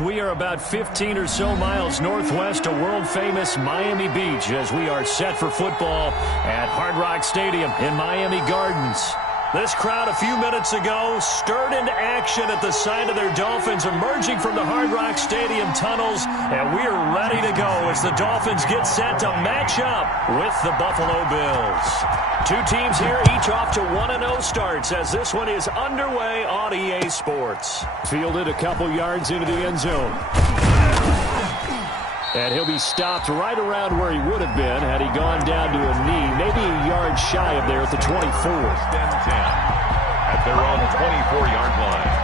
We are about 15 or so miles northwest of world-famous Miami Beach as we are set for football at Hard Rock Stadium in Miami Gardens. This crowd a few minutes ago stirred into action at the sight of their Dolphins emerging from the Hard Rock Stadium tunnels, and we're ready to go as the Dolphins get set to match up with the Buffalo Bills. Two teams here, each off to 1-0 starts as this one is underway on EA Sports. Fielded a couple yards into the end zone. And he'll be stopped right around where he would have been had he gone down to a knee, maybe a yard shy of there at the 24. At their own 24-yard line.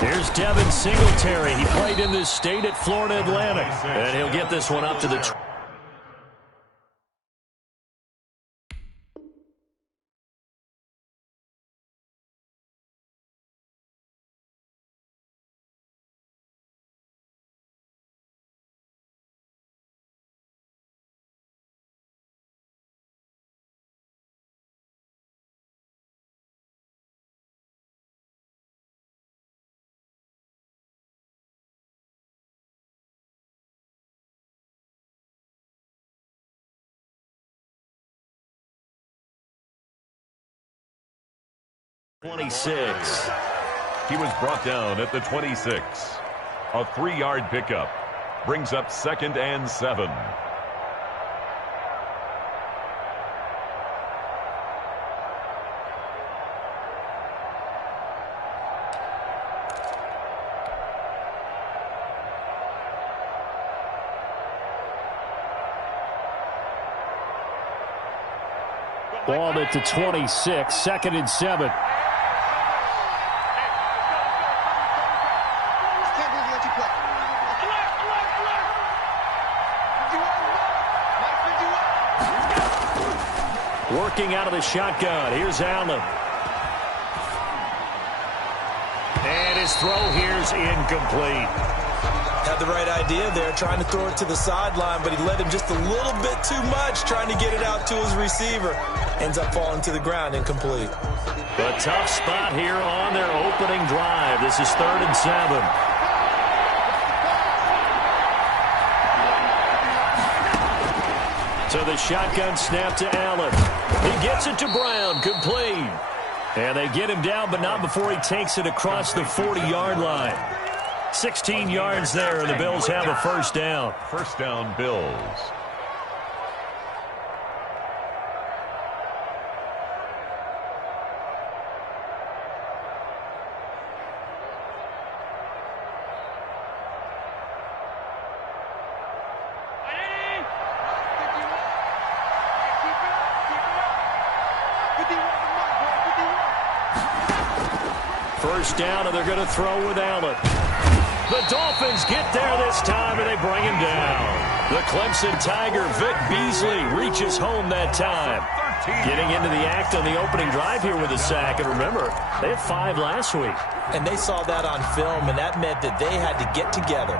Here's Devin Singletary. He played in this state at Florida Atlantic. And he'll get this one up to the... .26. He was brought down at the 26. A 3-yard pickup brings up 2nd and 7. Ball at the 26, 2nd and 7. Working out of the shotgun. Here's Allen. And his throw here's incomplete. Had the right idea there, trying to throw it to the sideline, but he led him just a little bit too much, trying to get it out to his receiver. Ends up falling to the ground, incomplete. A tough spot here on their opening drive. This is 3rd and 7. So the shotgun snap to Allen. He gets it to Brown, complete. And they get him down, but not before he takes it across the 40-yard line. 16 yards there, and the Bills have a first down. First down, Bills. First down, and they're going to throw with Allen. The Dolphins get there this time, and they bring him down. The Clemson Tiger, Vic Beasley, reaches home that time. Getting into the act on the opening drive here with a sack. And remember, they had 5 last week. And they saw that on film, and that meant that they had to get together.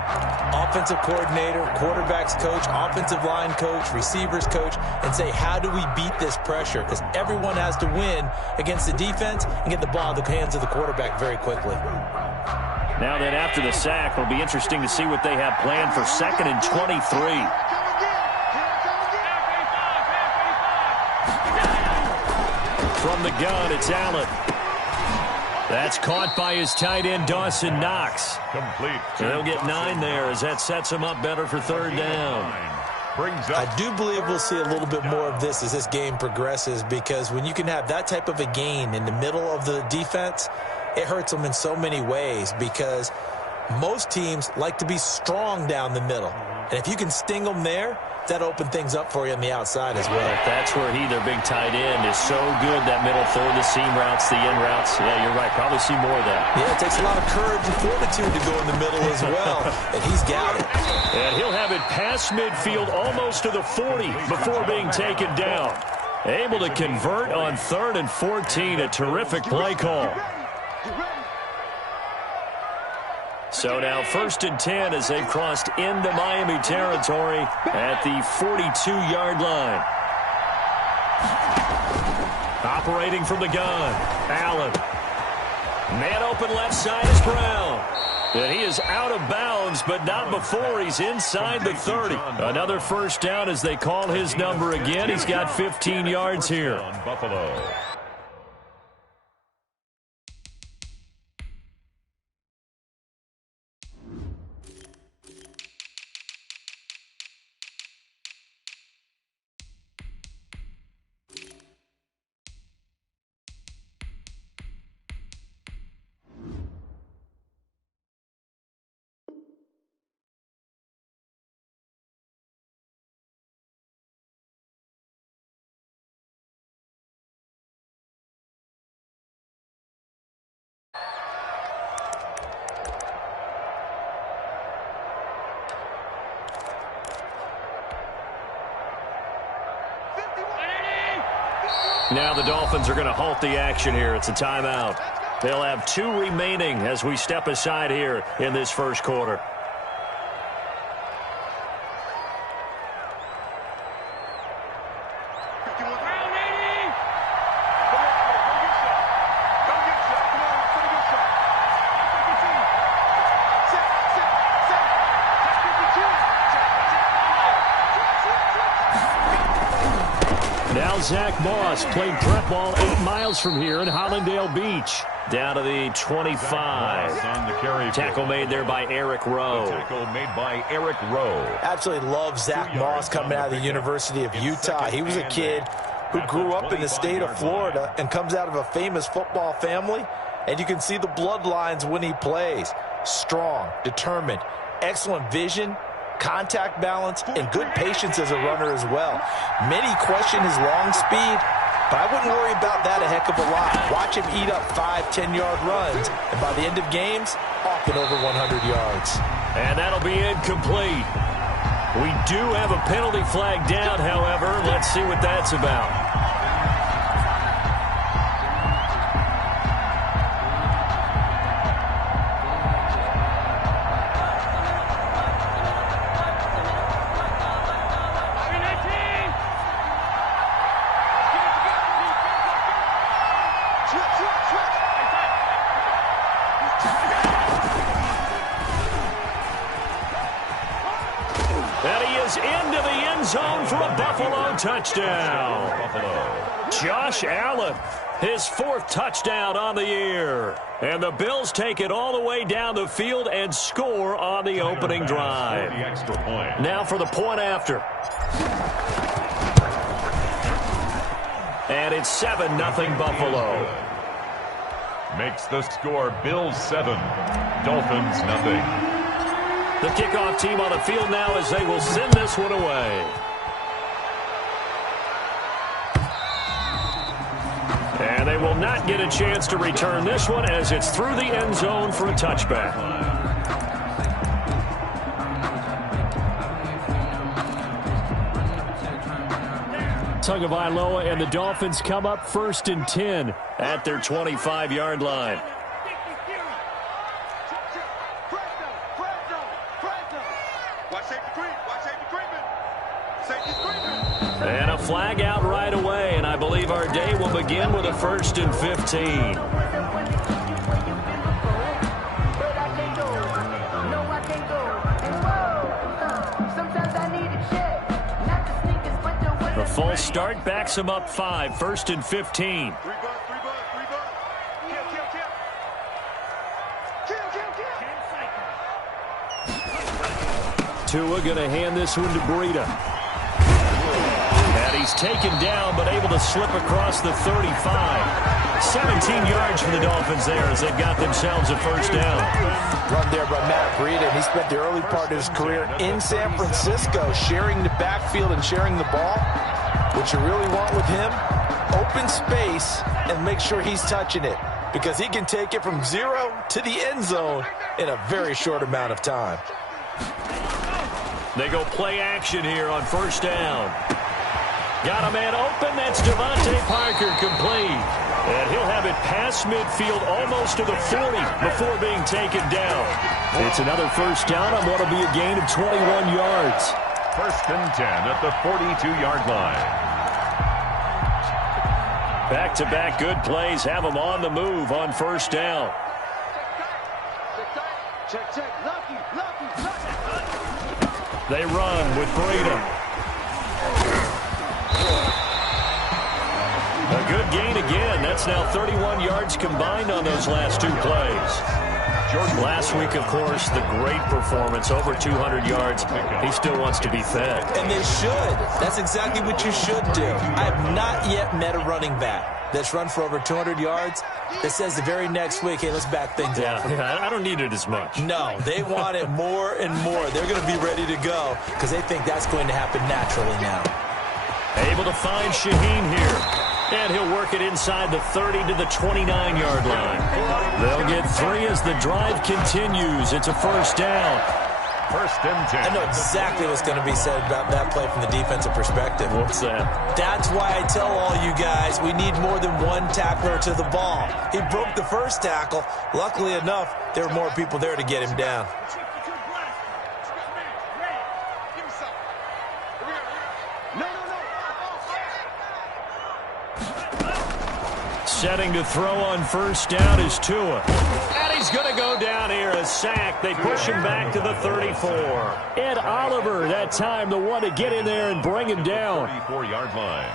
Offensive coordinator, quarterbacks coach, offensive line coach, receivers coach, and say, how do we beat this pressure? Because everyone has to win against the defense and get the ball in the hands of the quarterback very quickly. Now then, after the sack, it'll be interesting to see what they have planned for 2nd and 23. From the gun, it's Allen. That's caught by his tight end, Dawson Knox. Complete. They'll get 9 there as that sets him up better for 3rd down. I do believe we'll see a little bit more of this as this game progresses, because when you can have that type of a gain in the middle of the defense, it hurts them in so many ways, because most teams like to be strong down the middle. And if you can sting them there, that opened things up for you on the outside as well. That's where their big tight end, is so good. That middle third, the seam routes, the in routes. Yeah, you're right. Probably see more of that. Yeah, it takes a lot of courage and fortitude to go in the middle as well, and he's got it. And he'll have it past midfield almost to the 40 before being taken down. Able to convert on 3rd and 14. A terrific play call. So now 1st and 10 as they've crossed into Miami territory at the 42-yard line. Operating from the gun, Allen. Man open left side is Brown. And he is out of bounds, but not before he's inside the 30. Another first down as they call his number again. He's got 15 yards here. Buffalo. Now the Dolphins are going to halt the action here. It's a timeout. They'll have 2 remaining as we step aside here in this first quarter. Zach Moss played prep ball 8 miles from here in Hollandale Beach. Down to the 25. On the carry. Tackle made there by Eric Rowe. Tackle made by Eric Rowe. Absolutely love Zach Moss coming out of the University of Utah. He was a kid who grew up in the state of Florida and comes out of a famous football family. And you can see the bloodlines when he plays. Strong, determined, excellent vision, contact balance, and good patience as a runner as well. Many question his long speed, but I wouldn't worry about that a heck of a lot. Watch him eat up 5-10-yard runs, and by the end of games, often over 100 yards. And that'll be incomplete. We do have a penalty flag down, however. Let's see what that's about. Into the end zone for a Buffalo touchdown. Josh Allen, his 4th touchdown on the year. And the Bills take it all the way down the field and score on the opening drive. Now for the point after. And it's 7-0 Buffalo. Makes the score Bills 7, Dolphins nothing. The kickoff team on the field now as they will send this one away. And they will not get a chance to return this one as it's through the end zone for a touchback. Tagovailoa and the Dolphins come up 1st and 10 at their 25-yard line. And a flag out right away, and I believe our day will begin with a 1st and 15. The false start backs him up 5, 1st and 15. Tua going to hand this one to Breida. And he's taken down, but able to slip across the 35. 17 yards for the Dolphins there as they've got themselves a first down. Run there by Matt Breida, and he spent the early part of his career in San Francisco sharing the backfield and sharing the ball. What you really want with him, open space and make sure he's touching it, because he can take it from 0 to the end zone in a very short amount of time. They go play action here on first down. Got a man open. That's Devontae Parker, complete. And he'll have it past midfield almost to the 40 before being taken down. It's another first down on what will be a gain of 21 yards. First and 10 at the 42-yard line. Back-to-back good plays have them on the move on first down. They run with Breida. A good gain again. That's now 31 yards combined on those last two plays. Last week, of course, the great performance, over 200 yards. He still wants to be fed. And they should. That's exactly what you should do. I have not yet met a running back that's run for over 200 yards that says the very next week, hey, let's back things up. Yeah, I don't need it as much. No, they want it more and more. They're going to be ready to go because they think that's going to happen naturally now. Able to find Shaheen here. And he'll work it inside the 30 to the 29-yard line. They'll get 3 as the drive continues. It's a first down. First and 10. I know exactly what's going to be said about that play from the defensive perspective. What's that? That's why I tell all you guys we need more than one tackler to the ball. He broke the first tackle. Luckily enough, there were more people there to get him down. Setting to throw on first down is Tua. And he's going to go down here, a sack. They push him back to the 34. Ed Oliver, that time, the one to get in there and bring him down. 34-yard line.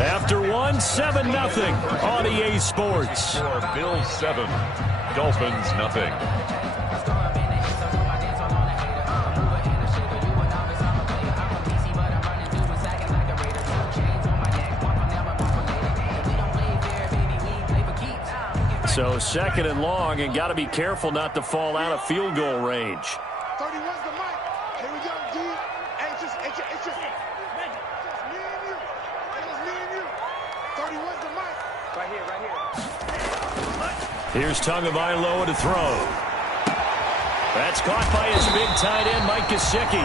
After one, 7-0 on EA Sports. Bills 7, Dolphins nothing. So second and long, and got to be careful not to fall out of field goal range. 31's the mic. Here we go, D. Hey, it's just me and you. It's just me and you. 31's the mic. Right here. Here's Tagovailoa to throw. That's caught by his big tight end, Mike Gesicki.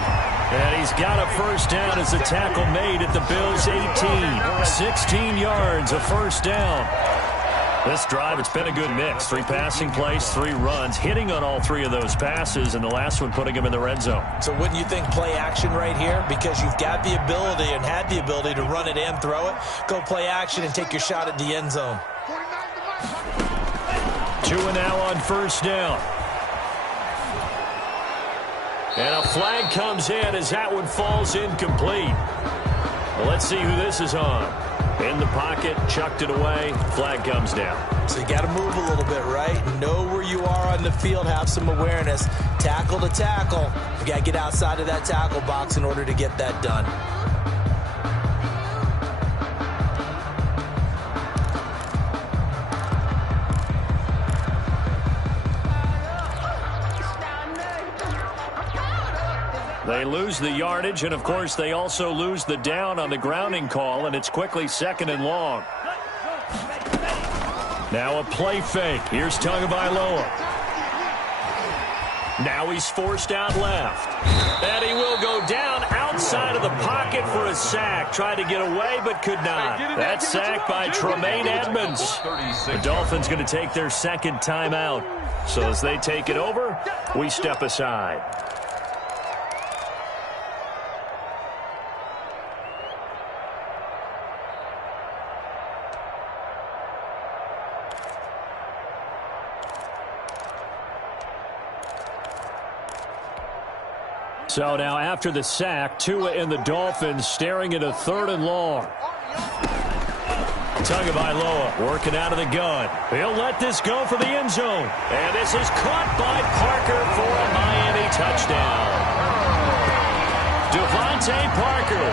And he's got a first down as the tackle made at the Bills' 18. 16 yards, a first down. This drive, it's been a good mix. 3 passing plays, 3 runs, hitting on all 3 of those passes, and the last one putting him in the red zone. So wouldn't you think play action right here? Because you've got the ability and had the ability to run it and throw it. Go play action and take your shot at the end zone. 2 now on first down. And a flag comes in as that one falls incomplete. Well, let's see who this is on. In the pocket, chucked it away, flag comes down. So you got to move a little bit, right? Know where you are on the field, have some awareness. Tackle to tackle. You got to get outside of that tackle box in order to get that done. They lose the yardage, and, of course, they also lose the down on the grounding call, and it's quickly second and long. Now a play fake. Here's Tagovailoa. Now he's forced out left. And he will go down outside of the pocket for a sack. Tried to get away, but could not. That sack by Tremaine Edmonds. The Dolphins going to take their second timeout. So as they take it over, we step aside. So now after the sack, Tua and the Dolphins staring at a 3rd and long. Tagovailoa working out of the gun. He'll let this go for the end zone. And this is caught by Parker for a Miami touchdown. Devontae Parker,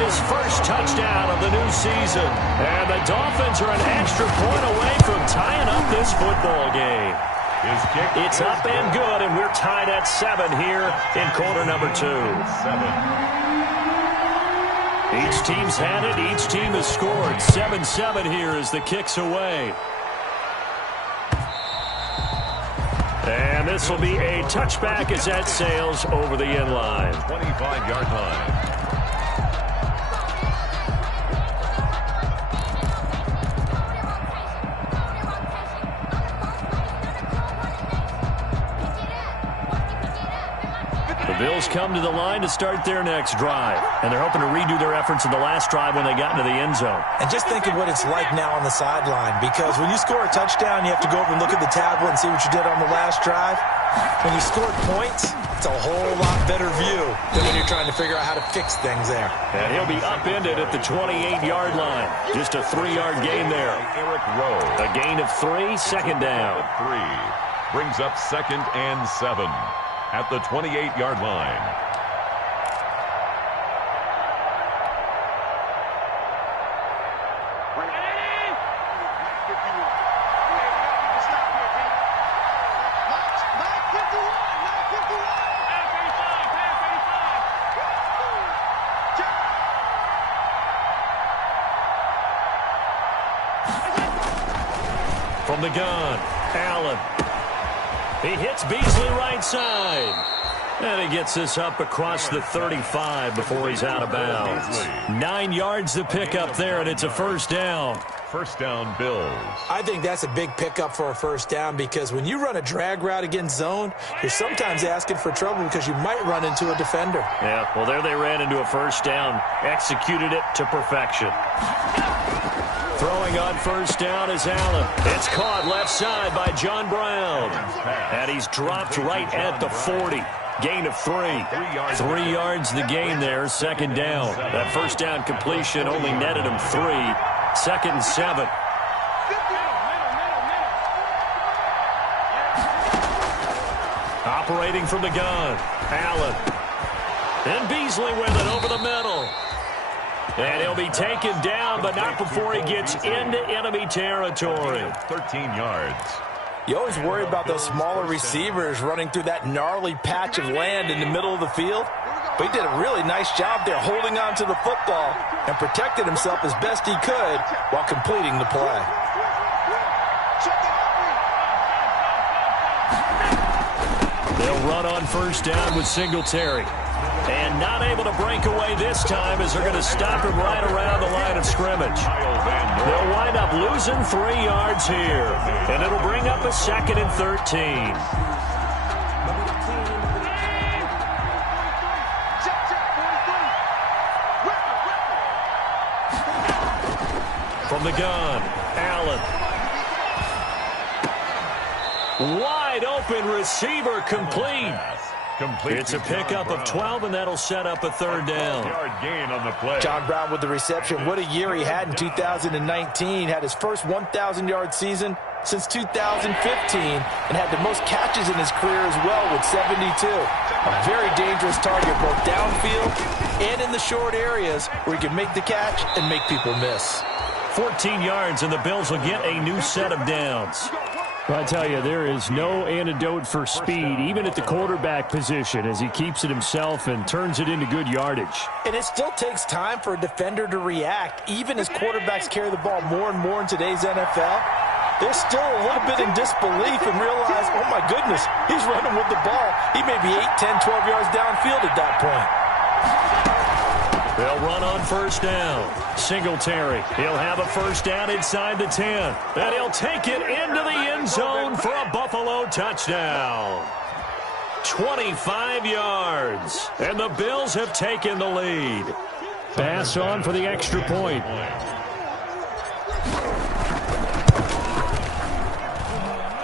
his first touchdown of the new season. And the Dolphins are an extra point away from tying up this football game. It's up and good, and we're tied at 7 here in quarter number 2. Each team's had it. Each team has scored. 7-7 here as the kick's away. And this will be a touchback as that sails over the end line. 25-yard line. Bills come to the line to start their next drive. And they're hoping to redo their efforts in the last drive when they got into the end zone. And just think of what it's like now on the sideline. Because when you score a touchdown, you have to go over and look at the tablet and see what you did on the last drive. When you scored points, it's a whole lot better view than when you're trying to figure out how to fix things there. And he'll be upended at the 28-yard line. Just a 3-yard gain there. Eric Rowe. A gain of 3, second down. 3 brings up 2nd and 7 at the 28-yard line. From the gun, Allen. He hits Beasley right side. And he gets this up across the 35 before he's out of bounds. 9 yards to pick up there, and it's a first down. First down, Bills. I think that's a big pickup for a first down because when you run a drag route against zone, you're sometimes asking for trouble because you might run into a defender. Yeah, well, there they ran into a first down. Executed it to perfection. Throwing on first down is Allen. It's caught left side by John Brown. And he's dropped right at the 40. Gain of 3. 3 yards the gain there, second down. That first down completion only netted him 3. 2nd and 7. Operating from the gun, Allen. And Beasley with it over the middle. And he'll be taken down, but not before he gets into enemy territory. 13 yards. You always worry about those smaller receivers running through that gnarly patch of land in the middle of the field. But he did a really nice job there holding on to the football and protected himself as best he could while completing the play. They'll run on first down with Singletary. And not able to break away this time as they're going to stop him right around the line of scrimmage. They'll wind up losing 3 yards here. And it'll bring up a 2nd and 13. From the gun, Allen. Wide open receiver complete. It's a pickup of 12, and that'll set up a third down. Yard gain on the play. John Brown with the reception. What a year he had in 2019. Had his first 1,000-yard season since 2015 and had the most catches in his career as well with 72. A very dangerous target both downfield and in the short areas where he can make the catch and make people miss. 14 yards, and the Bills will get a new set of downs. Well, I tell you, there is no antidote for speed, even at the quarterback position, as he keeps it himself and turns it into good yardage. And it still takes time for a defender to react, even as quarterbacks carry the ball more and more in today's NFL. They're still a little bit in disbelief and realize, oh, my goodness, he's running with the ball. He may be 8, 10, 12 yards downfield at that point. They'll run on first down. Singletary. He'll have a first down inside the 10. And he'll take it into the end zone for a Buffalo touchdown. 25 yards. And the Bills have taken the lead. Pass on for the extra point.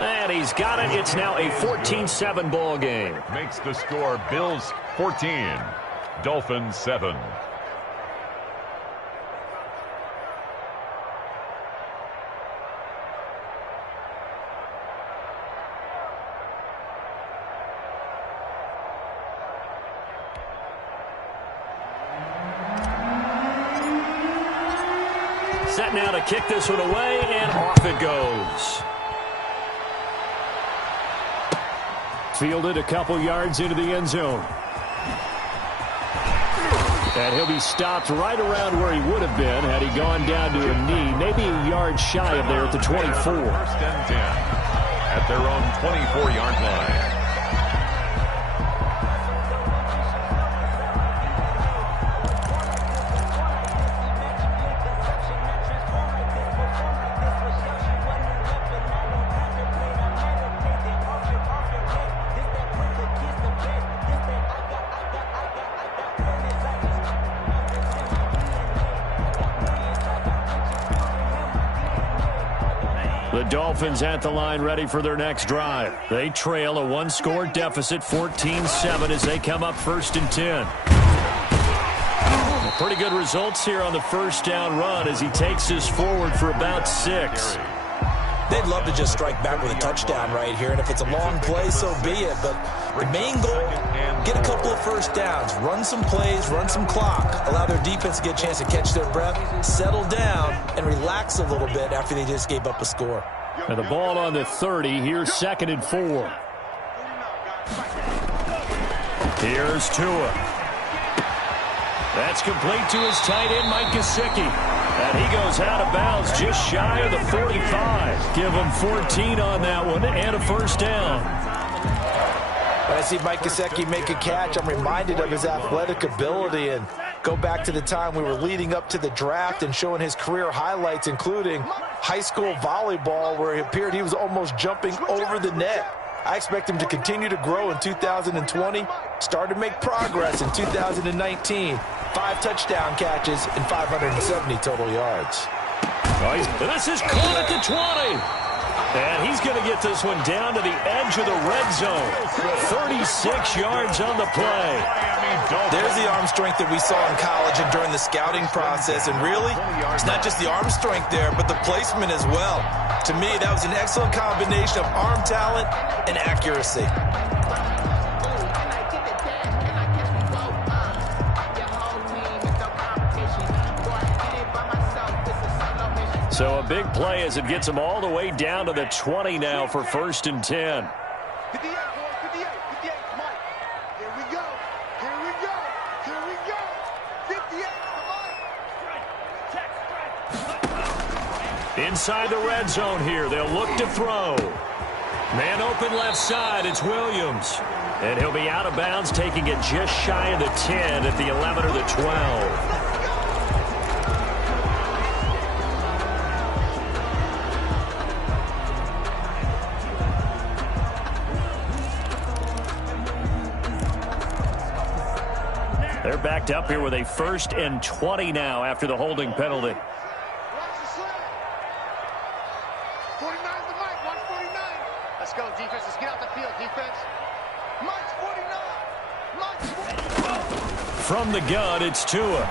And he's got it. It's now a 14-7 ball game. Makes the score Bills 14, Dolphins 7. Set now to kick this one away, and off it goes. Fielded a couple yards into the end zone. And he'll be stopped right around where he would have been had he gone down to a knee, maybe a yard shy of there at the 24. First and 10 at their own 24-yard line. The Dolphins at the line ready for their next drive. They trail a one-score deficit, 14-7, as they come up 1st and 10. Pretty good results here on the first down run as he takes this forward for about 6. They'd love to just strike back with a touchdown right here, and if it's a long play, so be it. But the main goal, get a couple of first downs, run some plays, run some clock, allow their defense to get a chance to catch their breath, settle down, and relax a little bit after they just gave up a score. And the ball on the 30, here's 2nd and 4. Here's Tua. That's complete to his tight end, Mike Gesicki. And he goes out of bounds just shy of the 45. Give him 14 on that one and a first down. When I see Mike Gesicki make a catch, I'm reminded of his athletic ability, and go back to the time we were leading up to the draft and showing his career highlights, including high school volleyball, where it appeared he was almost jumping over the net. I expect him to continue to grow in 2020, start to make progress in 2019. 5 touchdown catches and 570 total yards. This is caught at the 20. And he's going to get this one down to the edge of the red zone. 36 yards on the play. There's the arm strength that we saw in college and during the scouting process. And really, it's not just the arm strength there, but the placement as well. To me, that was an excellent combination of arm talent and accuracy. So a big play as it gets him all the way down to the 20 now for 1st and 10. 58, 58, 58, Mike. Here we go. Here we go. Here we go. 58, come on. Inside the red zone here. They'll look to throw. Man open left side. It's Williams. And he'll be out of bounds, taking it just shy of the 10 at the 11 or the 12. They're backed up here with a 1st and 20 now after the holding penalty. Watch the slam. 49 to Mike. Watch 49. Let's go, defense. Let's get out the field, defense. Mike's 49. Mike's 49. From the gun, it's Tua.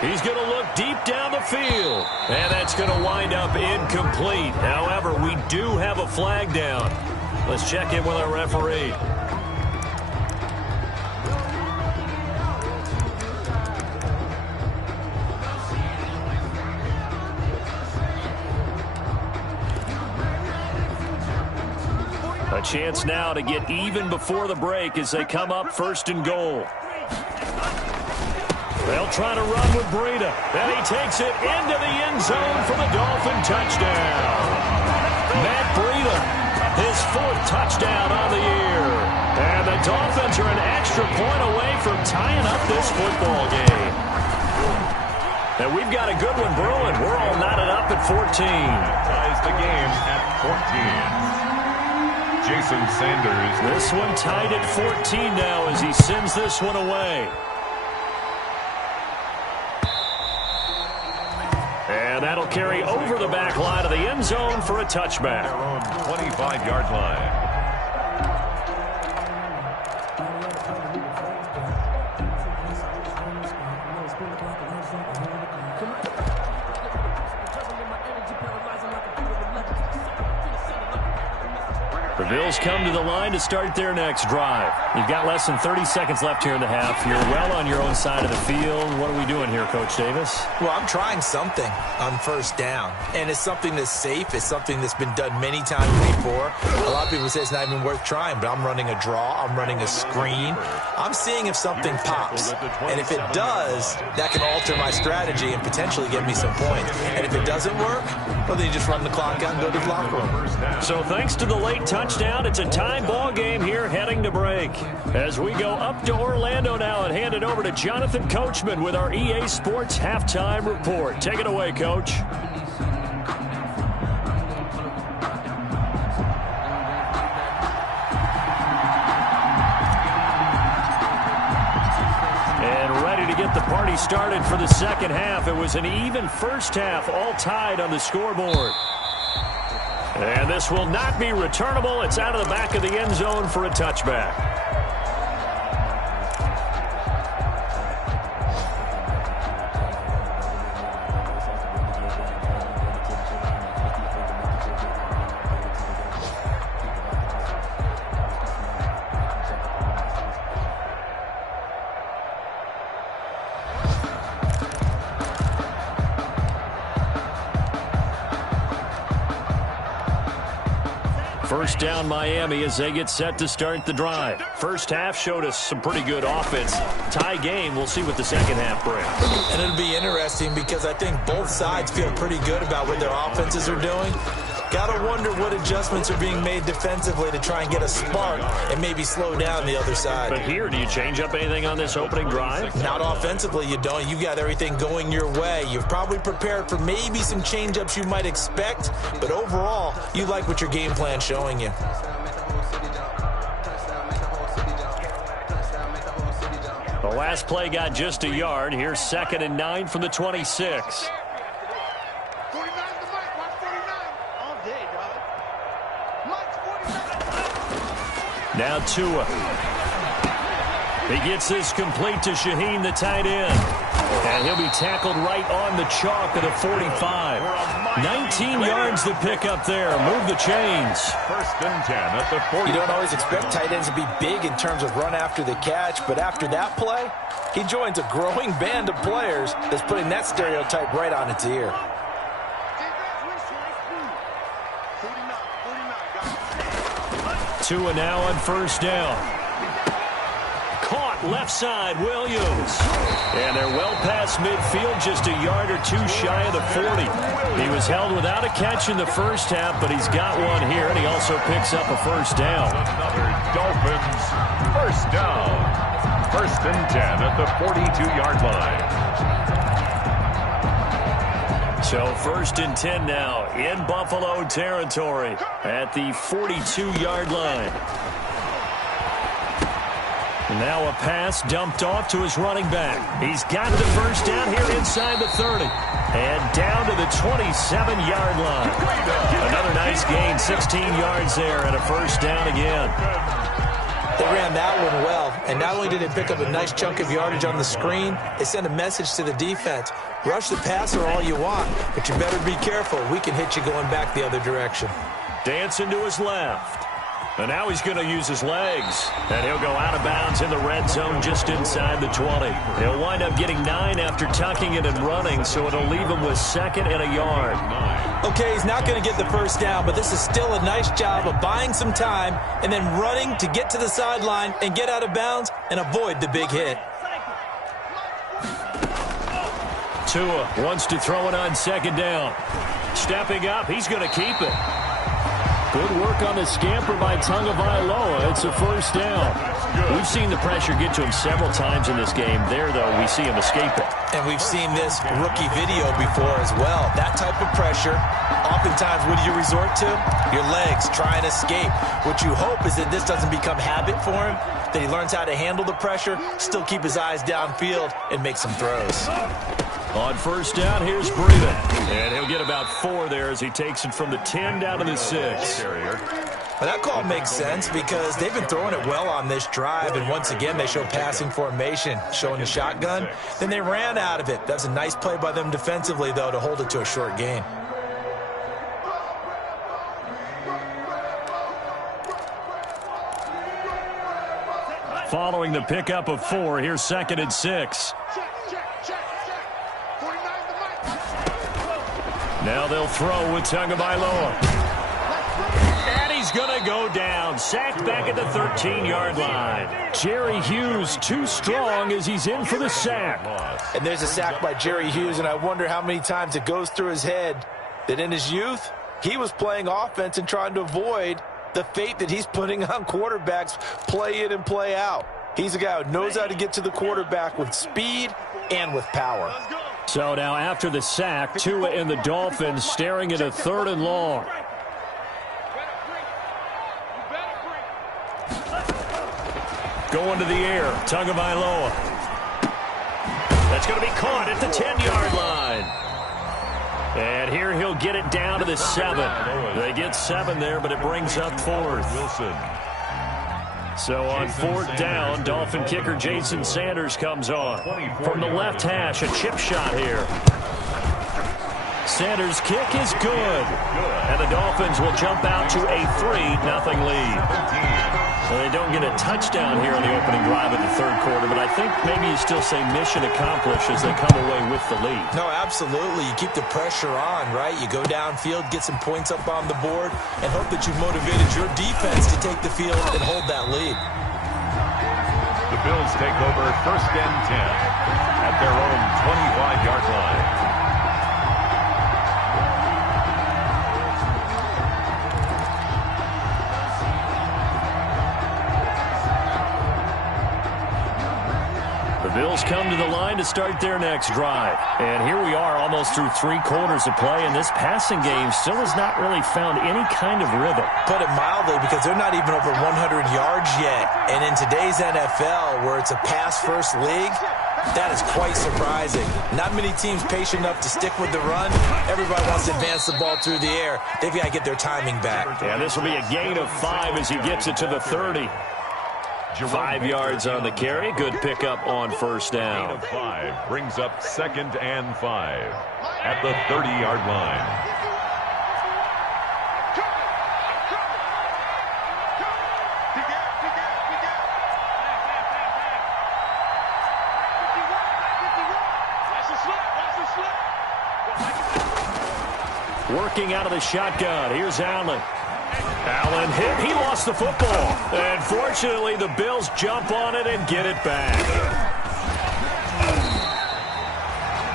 He's going to look deep down the field. And that's going to wind up incomplete. However, we do have a flag down. Let's check in with our referee. A chance now to get even before the break as they come up 1st and goal. They'll try to run with Breida. And he takes it into the end zone for the Dolphin touchdown. Matt Breida, his 4th touchdown on the year. And the Dolphins are an extra point away from tying up this football game. And we've got a good one brewing. We're all knotted up at 14. Ties the game at 14. Jason Sanders. This one tied at 14 now as he sends this one away. And that'll carry over the back line of the end zone for a touchback. Their own 25-yard line. The Bills come to the line to start their next drive. You've got less than 30 seconds left here in the half. You're well on your own side of the field. What are we doing here, Coach Davis? Well, I'm trying something on first down, and it's something that's safe. It's something that's been done many times before. A lot of people say it's not even worth trying, but I'm running a draw. I'm running a screen. I'm seeing if something pops, and if it does, that can alter my strategy and potentially get me some points. And if it doesn't work, well, then you just run the clock out and go to the locker room. So thanks to the late touchdown, it's a tie ball game here heading to break. As we go up to Orlando now and hand it over to Jonathan Coachman with our EA Sports Halftime Report. Take it away, Coach. And ready to get the party started for the second half. It was an even first half, all tied on the scoreboard. And this will not be returnable. It's out of the back of the end zone for a touchback. First down Miami as they get set to start the drive. First half showed us some pretty good offense. Tie game, we'll see what the second half brings. And it'll be interesting because I think both sides feel pretty good about what their offenses are doing. Gotta wonder what adjustments are being made defensively to try and get a spark and maybe slow down the other side. But here, do you change up anything on this opening drive? Not offensively, you don't. You got everything going your way. You've probably prepared for maybe some change-ups you might expect, but overall, you like what your game plan's showing you. The last play got just a yard. Here's 2nd and 9 from the 26. Now Tua. He gets this complete to Shaheen, the tight end. And he'll be tackled right on the chalk of the 45. 19 yards to pick up there. Move the chains. 1st and 10 at the 40. You don't always expect tight ends to be big in terms of run after the catch, but after that play, he joins a growing band of players that's putting that stereotype right on its ear. Tua now on first down. Caught left side, Williams. And they're well past midfield, just a yard or two shy of the 40. He was held without a catch in the first half, but he's got one here, and he also picks up a first down. Another Dolphins first down. 1st and 10 at the 42-yard line. So 1st and 10 now in Buffalo territory at the 42-yard line. Now a pass dumped off to his running back. He's got the first down here inside the 30. And down to the 27-yard line. Another nice gain, 16 yards there and a first down again. They ran that one well, and not only did they pick up a nice chunk of yardage on the screen, they sent a message to the defense. Rush the passer all you want, but you better be careful. We can hit you going back the other direction. Dancing to his left. And now he's going to use his legs. And he'll go out of bounds in the red zone just inside the 20. He'll wind up getting 9 after tucking it and running, so it'll leave him with 2nd and a yard. Okay, he's not going to get the first down, but this is still a nice job of buying some time and then running to get to the sideline and get out of bounds and avoid the big hit. Tua wants to throw it on 2nd down. Stepping up, he's going to keep it. Good work on the scamper by Tagovailoa. It's a first down. We've seen the pressure get to him several times in this game. There, though, we see him escape it. And we've seen this rookie video before as well. That type of pressure, oftentimes, what do you resort to? Your legs, try and escape. What you hope is that this doesn't become habit for him, that he learns how to handle the pressure, still keep his eyes downfield, and make some throws. On first down, here's Breida. And he'll get about 4 there as he takes it from the 10 down to the 6. Well, that call makes sense because they've been throwing it well on this drive, and once again, they show passing formation, showing the shotgun. Then they ran out of it. That's a nice play by them defensively, though, to hold it to a short gain. Following the pickup of 4, here's 2nd and 6. Now they'll throw with Tagovailoa. And he's going to go down. Sacked back at the 13-yard line. Jerry Hughes too strong as he's in for the sack. And there's a sack by Jerry Hughes, and I wonder how many times it goes through his head that in his youth, he was playing offense and trying to avoid the fate that he's putting on quarterbacks play in and play out. He's a guy who knows how to get to the quarterback with speed and with power. So now after the sack, Tua and the Dolphins staring at a 3rd and long. Going to the air, Tagovailoa. That's going to be caught at the 10-yard line. And here he'll get it down to the 7. They get 7 there, but it brings up 4th. Wilson. So on 4th down, Dolphin kicker Jason Sanders comes on. From the left hash, a chip shot here. Sanders' kick is good. And the Dolphins will jump out to a 3-0 lead. So they don't get a touchdown here on the opening drive of the 3rd quarter, but I think maybe you still say mission accomplished as they come away with the lead. No, absolutely. You keep the pressure on, right? You go downfield, get some points up on the board, and hope that you've motivated your defense to take the field and hold that lead. The Bills take over 1st and 10 at their own 25-yard line. The Bills come to the line to start their next drive. And here we are almost through 3 quarters of play, and this passing game still has not really found any kind of rhythm. Put it mildly, because they're not even over 100 yards yet. And in today's NFL, where it's a pass-first league, that is quite surprising. Not many teams patient enough to stick with the run. Everybody wants to advance the ball through the air. They've got to get their timing back. Yeah, this will be a gain of 5 as he gets it to the 30. 5 yards on the carry. Good pickup on 1st down. Gain of 5 brings up 2nd and 5 at the 30-yard line. Working out of the shotgun. Here's Allen. Allen hit. He lost the football. And fortunately, the Bills jump on it and get it back.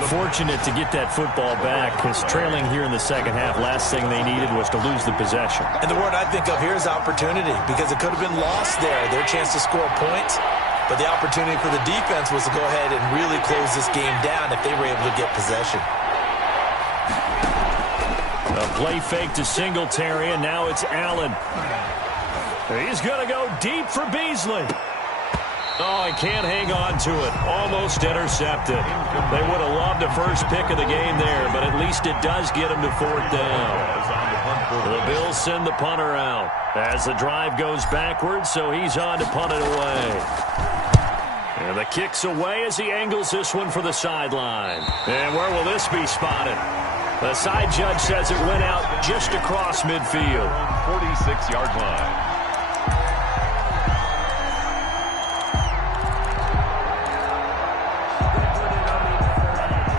Fortunate to get that football back, because trailing here in the 2nd half, last thing they needed was to lose the possession. And the word I think of here is opportunity, because it could have been lost there. Their chance to score points. But the opportunity for the defense was to go ahead and really close this game down if they were able to get possession. A play fake to Singletary, and now it's Allen. He's going to go deep for Beasley. Oh, he can't hang on to it. Almost intercepted. They would have loved a first pick of the game there, but at least it does get him to 4th down. The Bills send the punter out as the drive goes backwards, so he's on to punt it away. And the kick's away as he angles this one for the sideline. And where will this be spotted? The side judge says it went out just across midfield. 46-yard line.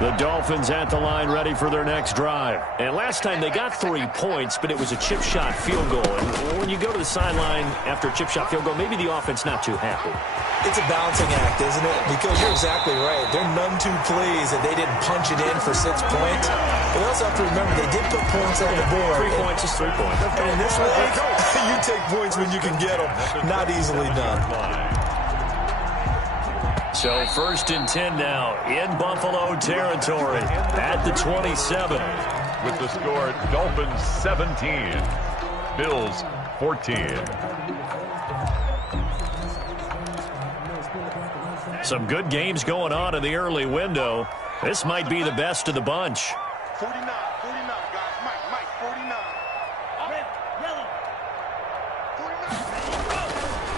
The Dolphins at the line ready for their next drive. And last time they got 3 points, but it was a chip shot field goal. And when you go to the sideline after a chip shot field goal, maybe the offense not too happy. It's a balancing act, isn't it? Because you're exactly right. They're none too pleased that they didn't punch it in for 6 points. But they also have to remember they did put points on the board. 3 points is 3 points. And in this league, you take points when you can get them. Not easily done. So 1st and 10 now in Buffalo territory at the 27. With the score, Dolphins 17, Bills 14. Some good games going on in the early window. This might be the best of the bunch. 49, guys. Mike, 49.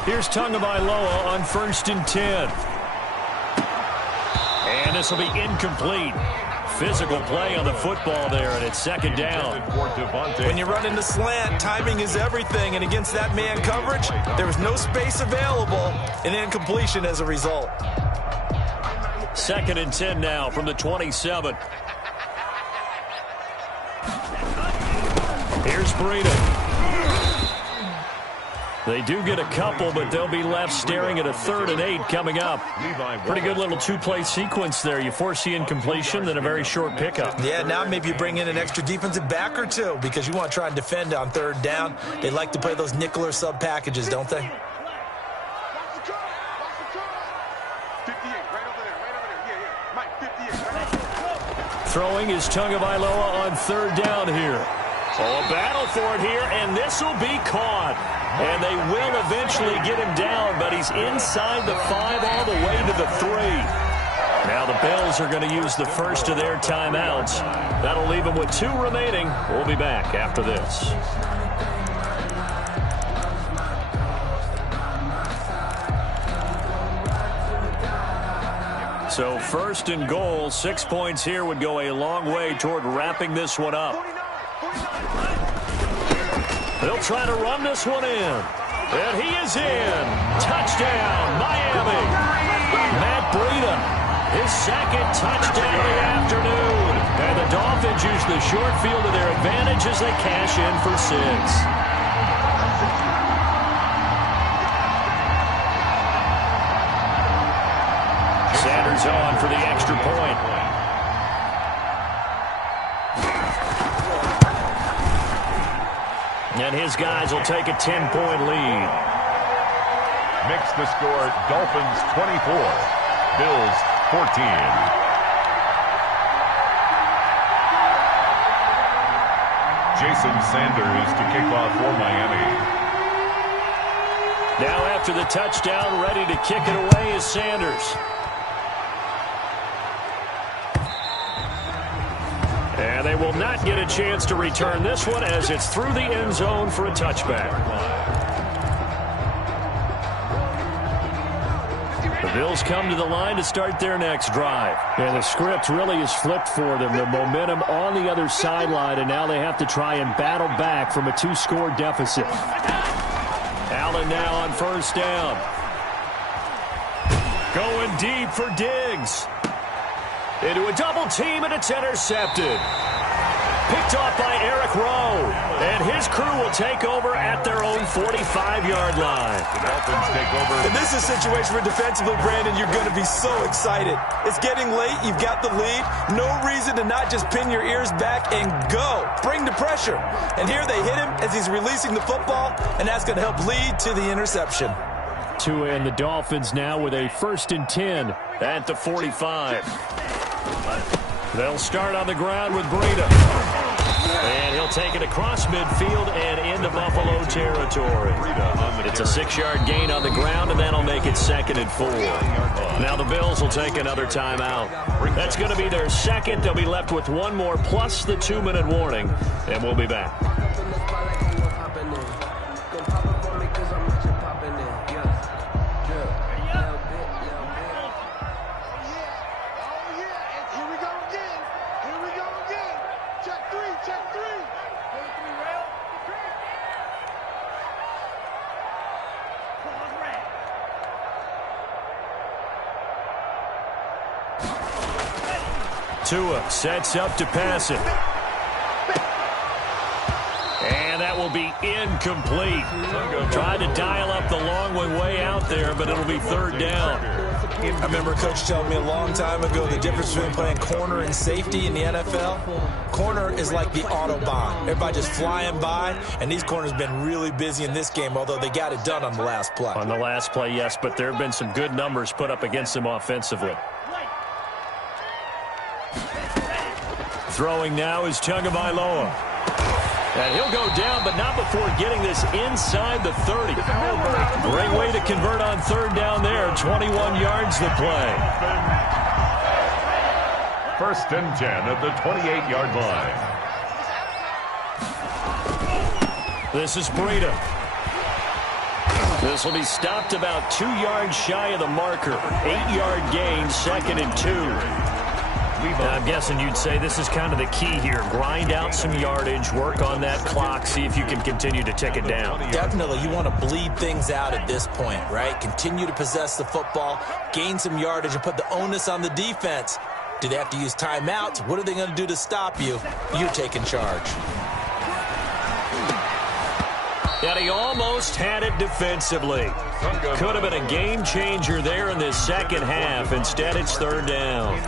Here's Tagovailoa on 1st and 10. And this will be incomplete. physical play on the football there, and it's second down. When you run into slant, timing is everything, and against that man coverage, there was no space available, and incompletion as a result. Second and 10 now from the 27. Here's Breida. They do get a couple, but they'll be left staring at a 3rd and 8 coming up. Pretty good little two-play sequence there. You force the incompletion, then a very short pickup. Yeah, now maybe you bring in an extra defensive back or two because you want to try and defend on 3rd down. They like to play those nickel or sub packages, don't they? Throwing is Tagovailoa on 3rd down here. Oh, a battle for it here, and this will be caught. And they will eventually get him down, but he's inside the 5 all the way to the 3. Now the Bills are going to use the first of their timeouts. That'll leave them with 2 remaining. We'll be back after this. So 1st and goal, 6 points here would go a long way toward wrapping this one up. They'll try to run this one in. And he is in. Touchdown, Miami. Matt Breida, his 2nd touchdown of the afternoon. And the Dolphins use the short field to their advantage as they cash in for 6. Sanders on for the extra point. And his guys will take a 10-point lead. Makes the score Dolphins 24, Bills 14. Jason Sanders to kick off for Miami. Now after the touchdown, ready to kick it away is Sanders. And they will not get a chance to return this one as it's through the end zone for a touchback. The Bills come to the line to start their next drive. And the script really is flipped for them. The momentum on the other sideline, and now they have to try and battle back from a 2-score deficit. Allen now on 1st down. Going deep for Diggs. Into a double team, and it's intercepted. Picked off by Eric Rowe. And his crew will take over at their own 45-yard line. The Dolphins take over. And this is a situation where defensively, Brandon, you're going to be so excited. It's getting late. You've got the lead. No reason to not just pin your ears back and go. Bring the pressure. And here they hit him as he's releasing the football, and that's going to help lead to the interception. Tua and the Dolphins now with a 1st and 10 at the 45. They'll start on the ground with Breida. And he'll take it across midfield and into Buffalo territory. It's a 6-yard gain on the ground, and that'll make it 2nd and 4. Now the Bills will take another timeout. That's going to be their 2nd. They'll be left with 1 more plus the 2-minute warning, and we'll be back. Tua sets up to pass it. And that will be incomplete. Tried to dial up the long one way out there, but it'll be 3rd down. I remember a coach telling me a long time ago the difference between playing corner and safety in the NFL. Corner is like the Autobahn. Everybody just flying by, and these corners have been really busy in this game, although they got it done on the last play. On the last play, yes, but there have been some good numbers put up against them offensively. Throwing now is Tagovailoa. And he'll go down, but not before getting this inside the 30. Great way to convert on 3rd down there. 21 yards to play. 1st and 10 at the 28-yard line. This is Breida. This will be stopped about 2 yards shy of the marker. 8-yard gain, 2nd and 2. I'm guessing you'd say this is kind of the key here. Grind out some yardage, work on that clock, see if you can continue to tick it down. Definitely. You want to bleed things out at this point, right? Continue to possess the football, gain some yardage, and put the onus on the defense. Do they have to use timeouts? What are they going to do to stop you? You're taking charge. And he almost had it defensively. Could have been a game changer there in this second half. Instead, it's third down.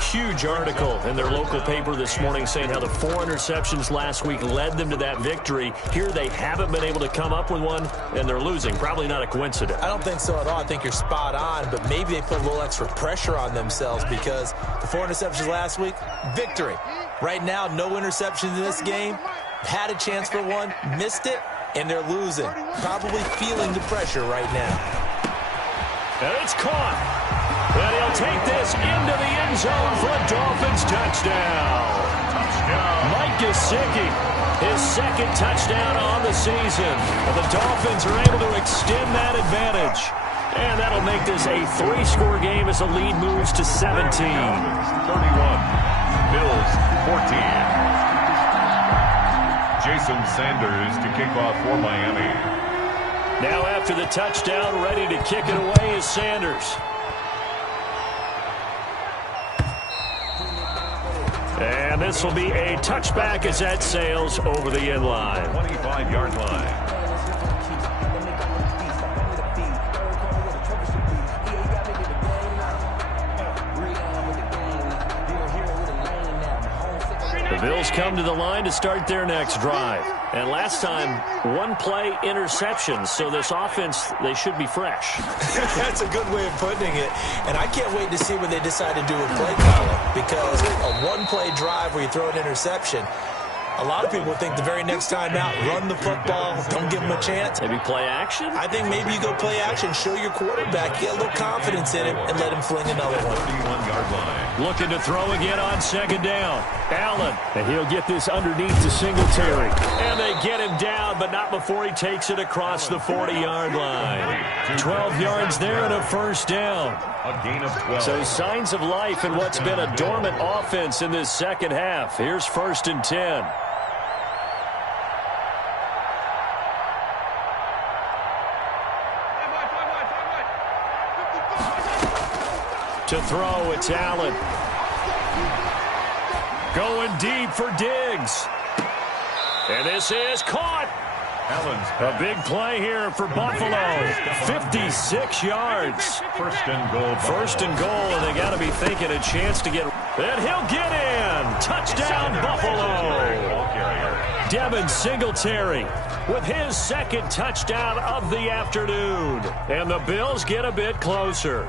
Huge article in their local paper this morning saying how the 4 interceptions last week led them to that victory. Here they haven't been able to come up with one, and they're losing. Probably not a coincidence. I don't think so at all. I think you're spot on, but maybe they put a little extra pressure on themselves because the 4 interceptions last week, victory. Right now, no interceptions in this game. Had a chance for one, missed it, and they're losing. Probably feeling the pressure right now. And it's caught. And he'll take this into the end zone for a Dolphins touchdown. Mike Gesicki, his second touchdown on the season. And the Dolphins are able to extend that advantage. And that'll make this a 3-score game as the lead moves to 17. 31. Bills 14. Jason Sanders to kick off for Miami. Now after the touchdown, ready to kick it away is Sanders. And this will be a touchback as that sails over the end line. 25-yard line. The Bills come to the line to start their next drive. And last time, 1-play interceptions. So this offense, they should be fresh. That's a good way of putting it. And I can't wait to see what they decide to do with play calling. Because a 1-play drive where you throw an interception, a lot of people think the very next time out, run the football, don't give them a chance. Maybe play action? I think maybe you go play action, show your quarterback, get a little confidence in him, and let him fling another one. 31-yard line. Looking to throw again on second down. Allen, and he'll get this underneath to Singletary. And they get him down, but not before he takes it across the 40-yard line. 12 yards there and a first down. A gain of 12. So signs of life in what's been a dormant offense in this second half. Here's 1st and 10. To throw, it's Allen. Going deep for Diggs. And this is caught. A big play here for Buffalo. 56 yards. First and goal. First and goal, and they got to be thinking a chance to get. And he'll get in. Touchdown, Buffalo. Devin Singletary with his second touchdown of the afternoon. And the Bills get a bit closer.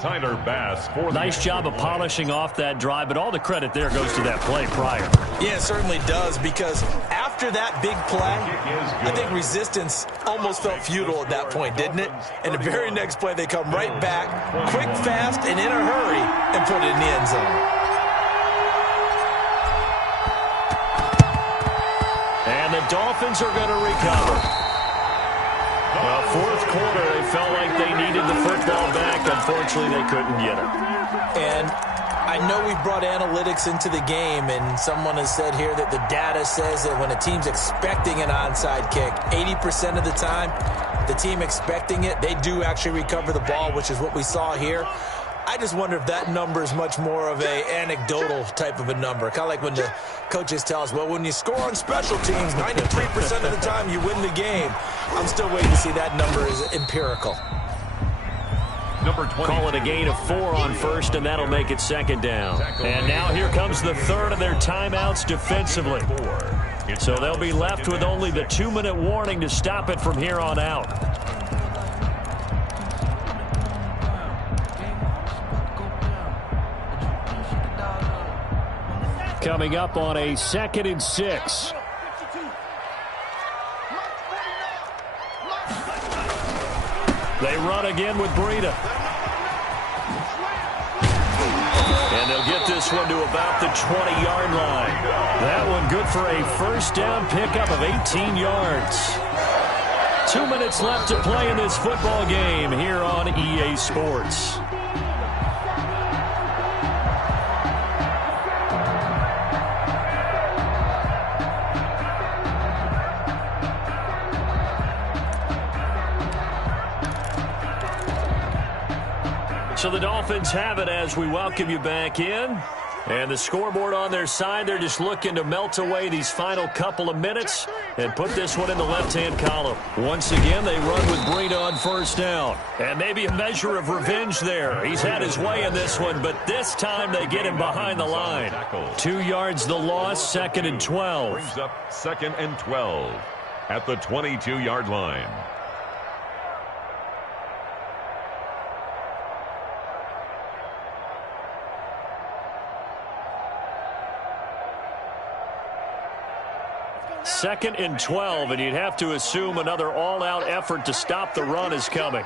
Tyler Bass for nice job of polishing off that drive, but all the credit there goes to that play prior. Yeah, it certainly does, because after that big play, I think resistance almost felt futile at that point, didn't it? And the very next play, they come right back, quick, fast, and in a hurry, and put it in the end zone. And the Dolphins are going to recover. Well, fourth quarter, they felt like they needed the football back. Unfortunately, they couldn't get it. And I know we've brought analytics into the game, and someone has said here that the data says that when a team's expecting an onside kick, 80% of the time, the team expecting it, they do actually recover the ball, which is what we saw here. I just wonder if that number is much more of a anecdotal type of a number. Kind of like when the coaches tell us, well, when you score on special teams, 93% of the time you win the game. I'm still waiting to see that number is empirical. Number 20. Call it a gain of 4 on first, and that'll make it second down. And now here comes the third of their timeouts defensively. So they'll be left with only the 2-minute warning to stop it from here on out. Coming up on a 2nd and 6. They run again with Breida. And they'll get this one to about the 20-yard line. That one good for a first down pickup of 18 yards. 2 minutes left to play in this football game here on EA Sports. So the Dolphins have it as we welcome you back in. And the scoreboard on their side, they're just looking to melt away these final couple of minutes and put this one in the left-hand column. Once again, they run with Breida on first down. And maybe a measure of revenge there. He's had his way in this one, but this time they get him behind the line. 2 yards the loss, 2nd and 12. Brings up 2nd and 12 at the 22-yard line. Second and 12, and you'd have to assume another all-out effort to stop the run is coming.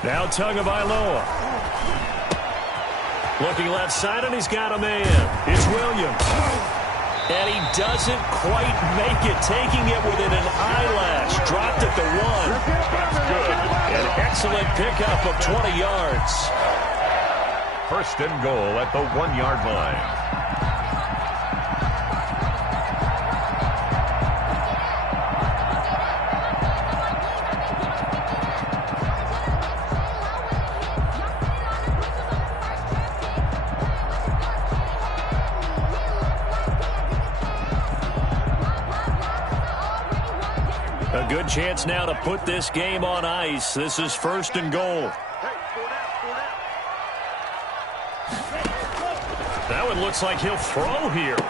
Now Tagovailoa. Looking left side, and he's got a man. It's Williams. And he doesn't quite make it, taking it within an eyelash. Dropped at the 1. That's good. An excellent pickup of 20 yards. First and goal at the 1-yard line. A good chance now to put this game on ice. This is first and goal. That one looks like he'll throw here.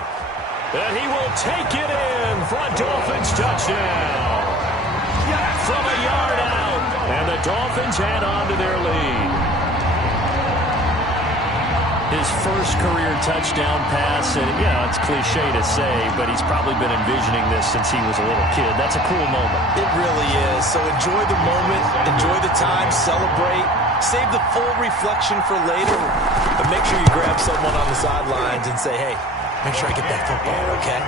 And he will take it in for a Dolphins touchdown. From a yard out. And the Dolphins add on to their lead. His first career touchdown pass, and yeah, it's cliche to say, but he's probably been envisioning this since he was a little kid. That's a cool moment. It really is. So enjoy the moment, enjoy the time, celebrate, save the full reflection for later, but make sure you grab someone on the sidelines and say, hey, make sure I get that football, okay?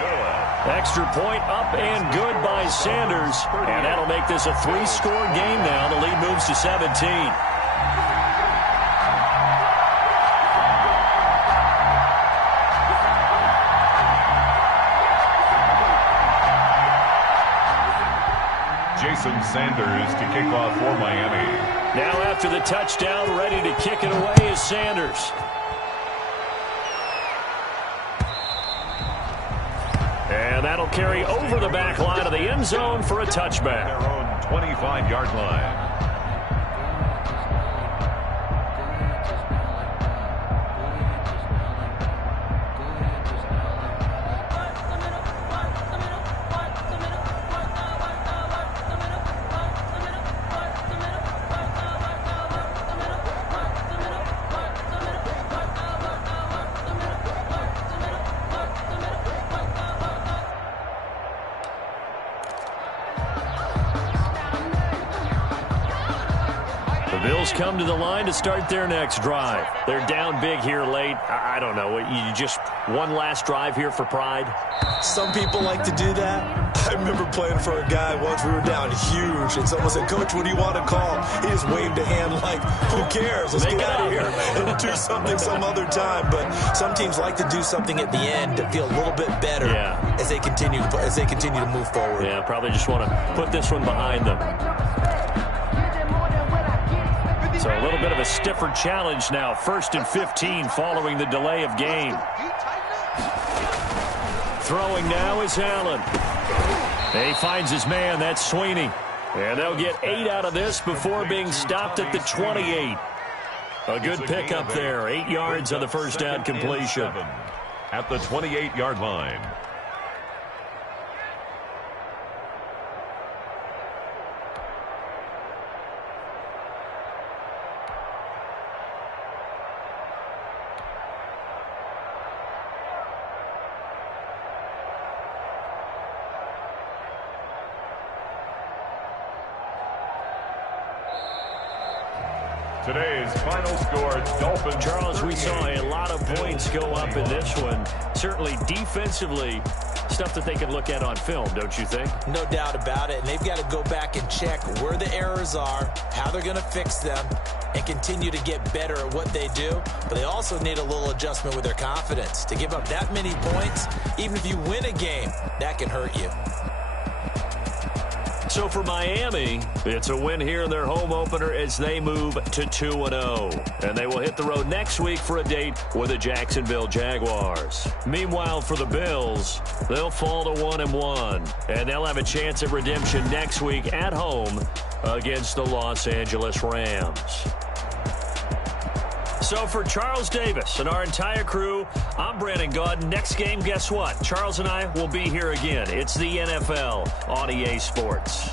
Extra point up and good by Sanders, and that'll make this a 3-score game now. The lead moves to 17. Sanders to kick off for Miami. Now after the touchdown, ready to kick it away is Sanders. And that'll carry over the back line of the end zone for a touchback. Their own 25-yard line. Bills come to the line to start their next drive. They're down big here late. I don't know. You just one last drive here for pride? Some people like to do that. I remember playing for a guy once. We were down huge, and someone said, Coach, what do you want to call? He just waved a hand like, who cares? Let's get out of here and do something some other time. But some teams like to do something at the end to feel a little bit better as they continue to move forward. Yeah, probably just want to put this one behind them. So a little bit of a stiffer challenge now. 1st and 15 following the delay of game. Throwing now is Allen. He finds his man. That's Sweeney. And they'll get 8 out of this before being stopped at the 28. A good pickup there. 8 yards on the first down completion. At the 28-yard line. Today's final score, Dolphins. Charles, we saw a lot of points go up in this one. Certainly defensively, stuff that they can look at on film, don't you think? No doubt about it. And they've got to go back and check where the errors are, how they're going to fix them, and continue to get better at what they do. But they also need a little adjustment with their confidence. To give up that many points, even if you win a game, that can hurt you. So for Miami, it's a win here in their home opener as they move to 2-0. And they will hit the road next week for a date with the Jacksonville Jaguars. Meanwhile, for the Bills, they'll fall to 1-1. And they'll have a chance at redemption next week at home against the Los Angeles Rams. So for Charles Davis and our entire crew, I'm Brandon Gaudin. Next game, guess what? Charles and I will be here again. It's the NFL on EA Sports.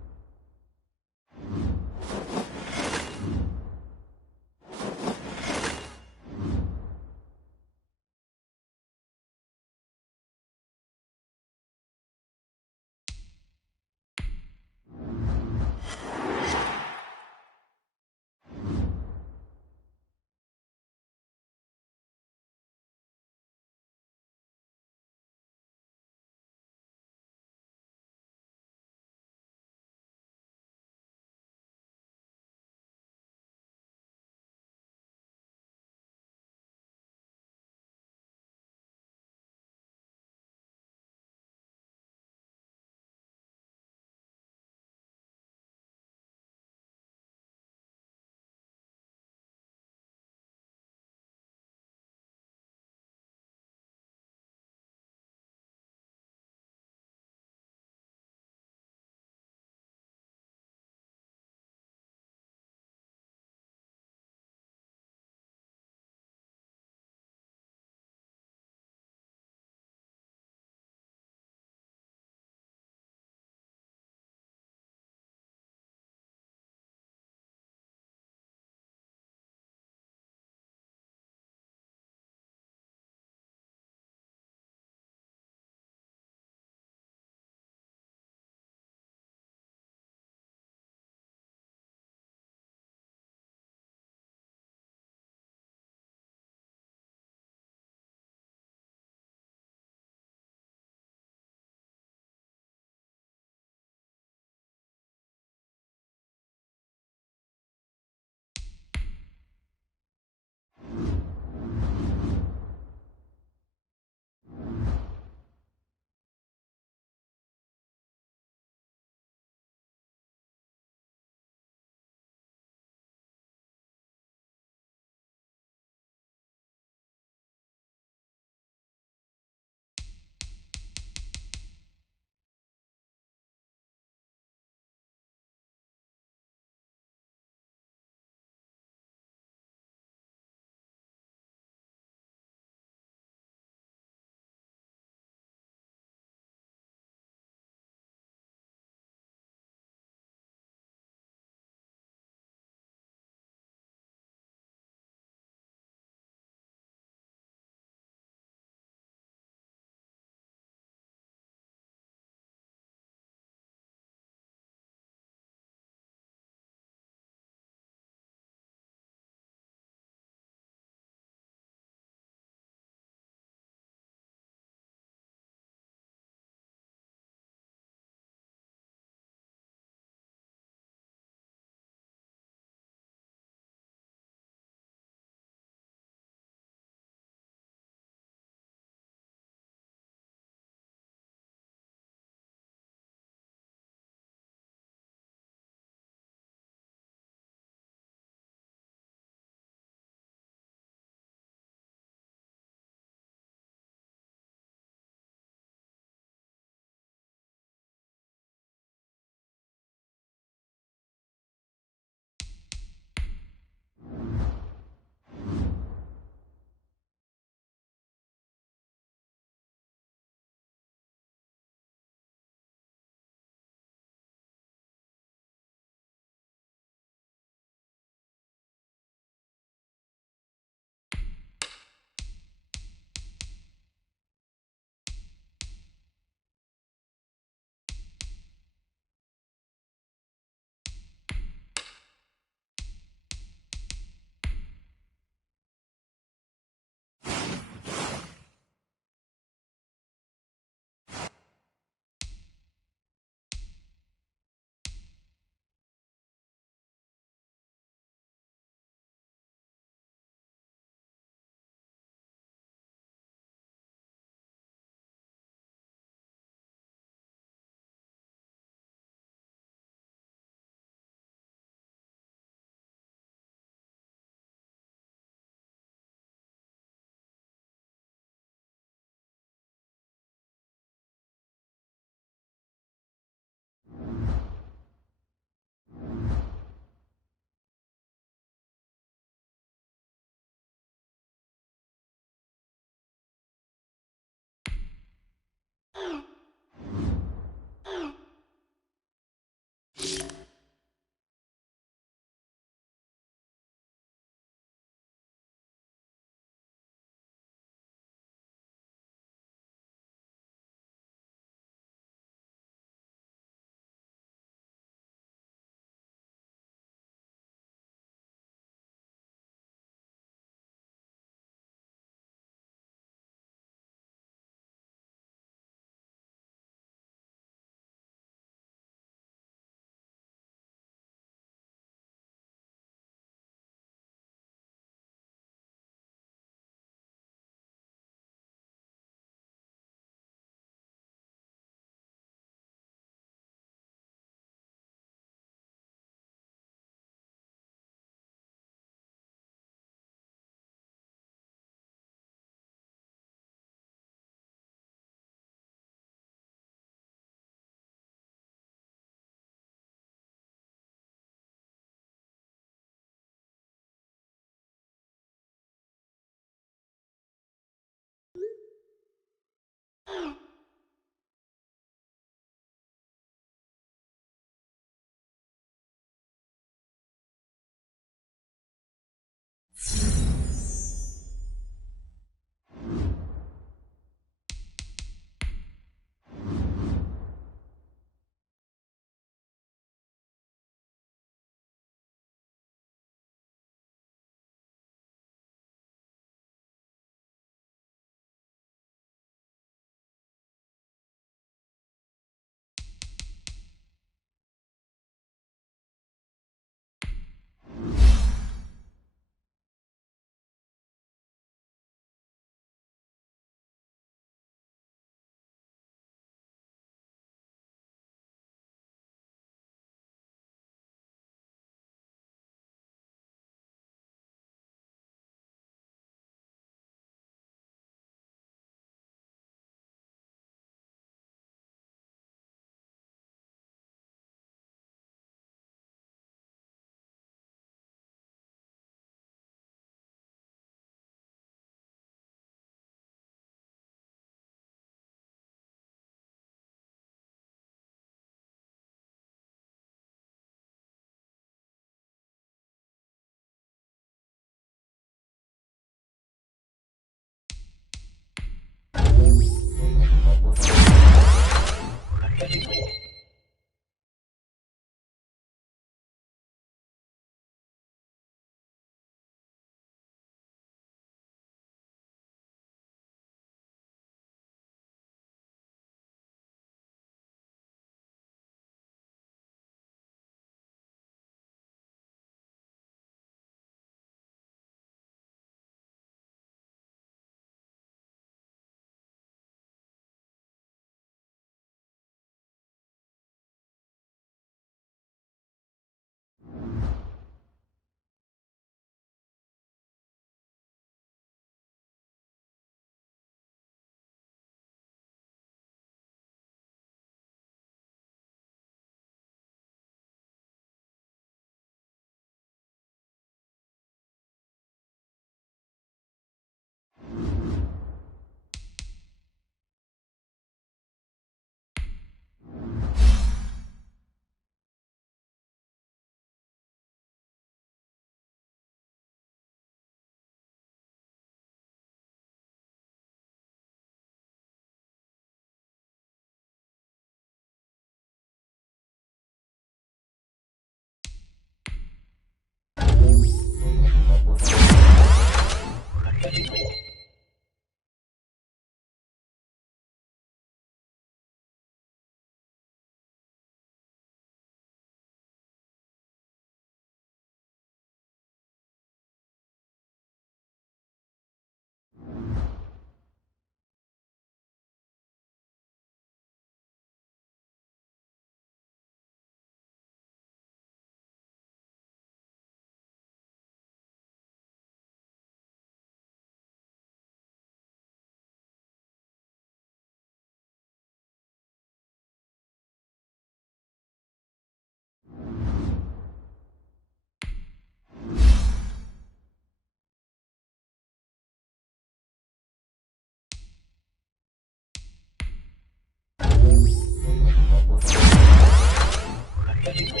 Thank you.